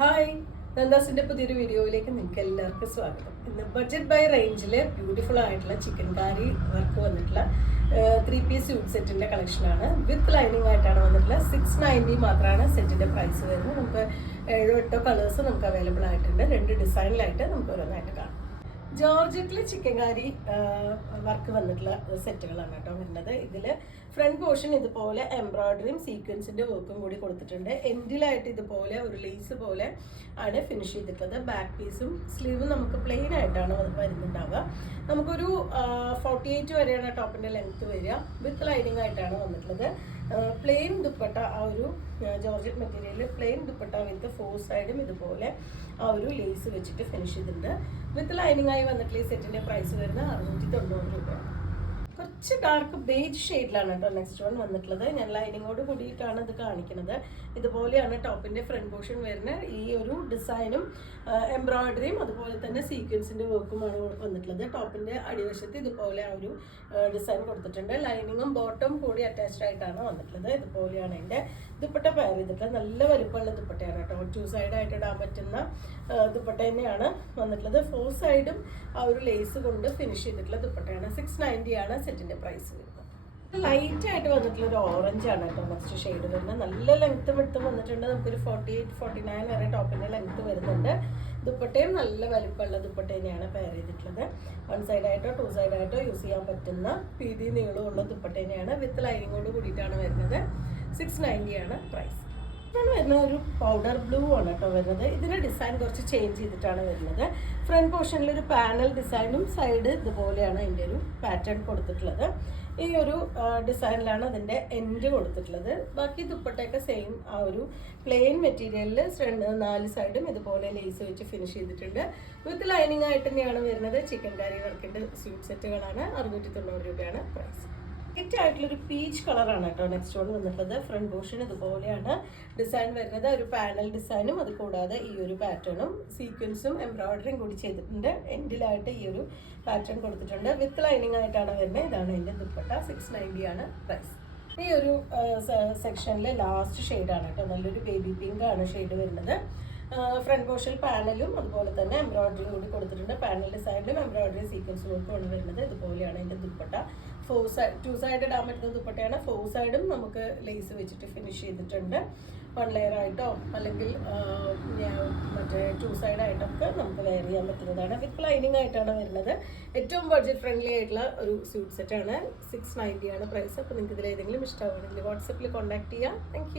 Hi, നന്ദാസിൻ്റെ പുതിയൊരു വീഡിയോയിലേക്ക് നിങ്ങൾക്ക് എല്ലാവർക്കും സ്വാഗതം. ഇന്ന് ബഡ്ജറ്റ് ബൈ റേഞ്ചിൽ ബ്യൂട്ടിഫുൾ ആയിട്ടുള്ള ചിക്കൻ കാരി വർക്ക് വന്നിട്ടുള്ള 3-piece സ്യൂട്ട് സെറ്റിൻ്റെ കളക്ഷനാണ്. വിത്ത് ലൈനിങ് ആയിട്ടാണ് വന്നിട്ടുള്ളത്. 690 മാത്രമാണ് സെറ്റിൻ്റെ പ്രൈസ് വരുന്നത്. നമുക്ക് 7-8 കളേഴ്സ് നമുക്ക് അവൈലബിൾ ആയിട്ടുണ്ട്. 2 ഡിസൈനിലായിട്ട് നമുക്ക് ഓരോന്നായിട്ട് കാണാം. ജോർജറ്റിൽ ചിക്കൻ കാരി വർക്ക് വന്നിട്ടുള്ള സെറ്റുകളാണ് കേട്ടോ വരുന്നത്. ഇതിൽ ഫ്രണ്ട് പോർഷൻ ഇതുപോലെ എംബ്രോയിഡറിയും സീക്വൻസിൻ്റെ വർക്കും കൂടി കൊടുത്തിട്ടുണ്ട്. എൻഡിലായിട്ട് ഇതുപോലെ ഒരു ലേസ് പോലെ ആണ് ഫിനിഷ് ചെയ്തിട്ടുള്ളത്. ബാക്ക് പീസും സ്ലീവും നമുക്ക് പ്ലെയിൻ ആയിട്ടാണ് വരുന്നുണ്ടാവുക. നമുക്കൊരു 48 വരെയാണ് ടോപ്പിൻ്റെ ലെങ്ത്ത് വരിക. വിത്ത് ലൈനിങ് ആയിട്ടാണ് വന്നിട്ടുള്ളത്. പ്ലെയിൻ ദുപ്പട്ട, ആ ഒരു ജോർജറ്റ് മെറ്റീരിയൽ പ്ലെയിൻ ദുപ്പട്ട വിത്ത് 4 സൈഡും ഇതുപോലെ ആ ഒരു ലേസ് വെച്ചിട്ട് ഫിനിഷ് ചെയ്തിട്ടുണ്ട്. വിത്ത് ലൈനിങ് ആയി വന്നിട്ടുള്ള ഈ സെറ്റിൻ്റെ പ്രൈസ് വരുന്നത് 690 രൂപയാണ്. കുറച്ച് ഡാർക്ക് ബേജ് ഷെയ്ഡിലാണ് കേട്ടോ നെക്സ്റ്റ് വൺ വന്നിട്ടുള്ളത്. ഞാൻ ലൈനിങ്ങോട് കൂടിയിട്ടാണ് ഇത് കാണിക്കുന്നത്. ഇതുപോലെയാണ് ടോപ്പിൻ്റെ ഫ്രണ്ട് പോർഷൻ വരുന്നത്. ഈ ഒരു ഡിസൈനും എംബ്രോയിഡറിയും അതുപോലെ തന്നെ സീക്വൻസിൻ്റെ വർക്കുമാണ് വന്നിട്ടുള്ളത്. ടോപ്പിൻ്റെ അടിവശത്ത് ഇതുപോലെ ആ ഒരു ഡിസൈൻ കൊടുത്തിട്ടുണ്ട്. ലൈനിങ്ങും ബോട്ടവും കൂടി അറ്റാച്ച്ഡ് ആയിട്ടാണ് വന്നിട്ടുള്ളത്. ഇതുപോലെയാണ് അതിൻ്റെ ദുപ്പട്ട പെയർ ചെയ്തിട്ടുള്ളത്. നല്ല വലുപ്പമുള്ള ദുപ്പട്ടയാണ് കേട്ടോ. 2 സൈഡായിട്ട് ഇടാൻ പറ്റുന്ന ദുപ്പട്ട തന്നെയാണ് വന്നിട്ടുള്ളത്. 4 സൈഡും ആ ഒരു ലേസ് കൊണ്ട് ഫിനിഷ് ചെയ്തിട്ടുള്ള ദുപ്പട്ടയാണ്. 690 ആണ് സെറ്റിൻ്റെ പ്രൈസ് വരുന്നത്. ലൈറ്റ് ആയിട്ട് വന്നിട്ടുള്ള ഒരു ഓറഞ്ച് ആണ് കേട്ടോ നെക്സ്റ്റ് ഷെയ്ഡ് വരുന്നത്. നല്ല ലെങ്ത്തും വിട്ടും വന്നിട്ടുണ്ട്. നമുക്കൊരു 48-49 വരെ ടോപ്പിൻ്റെ ലെങ്ത്ത് വരുന്നുണ്ട്. ദുപ്പട്ടയും നല്ല വലുപ്പമുള്ള ദുപ്പട്ട തന്നെയാണ് പെയർ ചെയ്തിട്ടുള്ളത്. 1 സൈഡായിട്ടോ 2 സൈഡായിട്ടോ യൂസ് ചെയ്യാൻ പറ്റുന്ന വീതി നീളമുള്ള ദുപ്പട്ട തന്നെയാണ്. വിത്ത് ലൈനിങ്ങോട് കൂടിയിട്ടാണ് വരുന്നത്. 690 ആണ് പ്രൈസ്. ഇതാണ് വരുന്നത് ഒരു പൗഡർ ബ്ലൂ ആണ് കേട്ടോ വരുന്നത്. ഇതിൻ്റെ ഡിസൈൻ കുറച്ച് ചേഞ്ച് ചെയ്തിട്ടാണ് വരുന്നത്. ഫ്രണ്ട് പോർഷനിൽ ഒരു പാനൽ ഡിസൈനും സൈഡ് ഇതുപോലെയാണ് അതിൻ്റെ ഒരു പാറ്റേൺ കൊടുത്തിട്ടുള്ളത്. ഈ ഒരു ഡിസൈനിലാണ് അതിൻ്റെ എൻഡ് കൊടുത്തിട്ടുള്ളത്. ബാക്കി ദുപ്പട്ടയൊക്കെ സെയിം ആ ഒരു പ്ലെയിൻ മെറ്റീരിയലിൽ 4 സൈഡും ഇതുപോലെ ലേസ് വെച്ച് ഫിനിഷ് ചെയ്തിട്ടുണ്ട്. വിത്ത് ലൈനിങ് ആയിട്ട് തന്നെയാണ് വരുന്നത്. ചിക്കൻ കാരി വർക്കിൻ്റെ സ്യൂട്ട് സെറ്റുകളാണ്. 690 രൂപയാണ് പ്രൈസ്. ലൈറ്റ് ആയിട്ടുള്ളൊരു പീച്ച് കളറാണ് കേട്ടോ നെക്സ്റ്റ് വൺ വന്നിട്ടുള്ളത്. ഫ്രണ്ട് പോർഷൻ ഇതുപോലെയാണ് ഡിസൈൻ വരുന്നത്. ഒരു പാനൽ ഡിസൈനും അത് കൂടാതെ ഈ ഒരു പാറ്റേണും സീക്വൻസും എംബ്രോയിഡറിയും കൂടി ചെയ്തിട്ടുണ്ട്. എൻഡിലായിട്ട് ഈ ഒരു പാറ്റേൺ കൊടുത്തിട്ടുണ്ട്. വിത്ത് ലൈനിങ് ആയിട്ടാണ് വരുന്നത്. ഇതാണ് എൻ്റെ ദുപ്പട്ട. 690 ആണ് പ്രൈസ്. ഈ ഒരു സെക്ഷനിൽ ലാസ്റ്റ് ഷെയ്ഡാണ് കേട്ടോ. നല്ലൊരു ബേബി പിങ്ക് ആണ് ഷെയ്ഡ് വരുന്നത്. ഫ്രണ്ട് പോർഷൻ പാനലും അതുപോലെ തന്നെ എംബ്രോയിഡറി കൂടി കൊടുത്തിട്ടുണ്ട്. പാനൽ ഡിസൈനിലും എംബ്രോയിഡറി സീക്വൻസ് വർക്കുമാണ് വരുന്നത്. ഇതുപോലെയാണ് ഇതിൻ്റെ ദുപ്പട്ട. 2 സൈഡ് ഇടാൻ പറ്റുന്ന ദുപ്പട്ടയാണ്. 4 സൈഡും നമുക്ക് ലേസ് വെച്ചിട്ട് ഫിനിഷ് ചെയ്തിട്ടുണ്ട്. 1 ലെയർ ആയിട്ടോ അല്ലെങ്കിൽ മറ്റേ 2 സൈഡായിട്ടൊക്കെ നമുക്ക് വെയർ ചെയ്യാൻ പറ്റുന്നതാണ്. വിത്ത് ലൈനിങ് ആയിട്ടാണ് വരുന്നത്. ഏറ്റവും ബഡ്ജറ്റ് ഫ്രണ്ട്ലി ആയിട്ടുള്ള ഒരു സ്യൂട്ട് സെറ്റാണ്. 690 ആണ് പ്രൈസ്. അപ്പോൾ നിങ്ങൾക്ക് ഇതിൽ ഏതെങ്കിലും ഇഷ്ടമാണെങ്കിൽ വാട്സപ്പിൽ കോൺടാക്ട് ചെയ്യാം. താങ്ക്